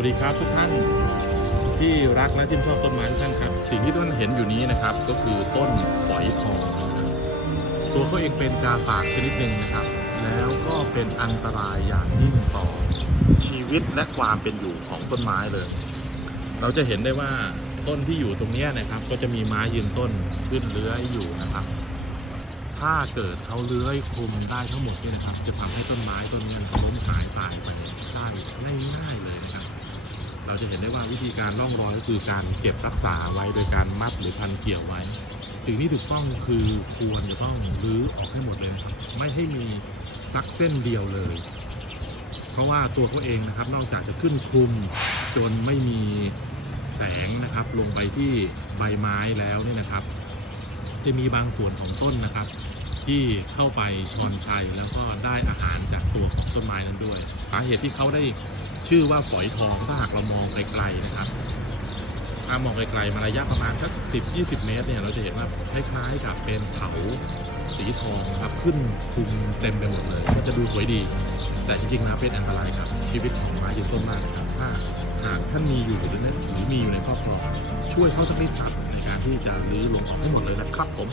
วัสดีครับทุกท่านที่รักและชื่นชอบต้นไม้ทุกท่านครับ สิ่งที่ท่านเห็นอยู่นี้นะครับ ก็คือต้นฝอยทอง ตัวเขาเองเป็นกาฝากชนิดหนึ่งนะครับ แล้วก็เป็นอันตรายอย่างยิ่งต่อชีวิตและความเป็นอยู่ของต้นไม้เลย เราจะเห็นได้ว่าต้นที่อยู่ตรงนี้นะครับ ก็จะมีไม้ยืนต้นขึ้นเลื้อยอยู่นะครับ ถ้าเกิดเขาเลื้อยคลุมได้ทั้งหมดเนี่ยนะครับ จะทำให้ต้นไม้ต้นนี้ล้มหายตายไปได้ง่ายๆเลยนะครับ เราจะเห็นได้ว่าวิธีการล่องรอยก็คือการเก็บรักษาไว้โดยการมัดหรือพันเกี่ยวไว้ สิ่งที่ถูกต้องคือควรจะต้องรื้อออกให้หมดเลยนะครับไม่ให้มีสักเส้นเดียวเลย เพราะว่าตัวเขาเองนะครับ นอกจากจะขึ้นคลุมจนไม่มีแสงนะครับ ลงไปที่ใบไม้แล้วเนี่ยนะครับ จะมีบางส่วนของต้นนะครับ ที่เข้าไปชอนชัยแล้วก็ได้อาหารจากตัวของต้นไม้นั้นด้วย สาเหตุที่เขาได้ ชื่อว่าฝอยทองถ้าหากเรามองไกลๆนะครับถ้ามองไกลๆมาระยะประมาณสัก10-20เมตรเนี่ยเราจะเห็นว่าคล้ายๆกับเป็นเขาสีทองนะครับขึ้นคลุมเต็มไปหมดเลยมันจะดูสวยดี แต่จริงๆแล้วเป็นอันตรายกับ ชีวิตของไม้ยืนต้นมากนะครับถ้าหากท่านมีอยู่หรือไม่หรือมีอยู่ในครอบครองช่วยเขาสักนิดครับในการที่จะรื้อลงออกให้หมดเลยนะครับผม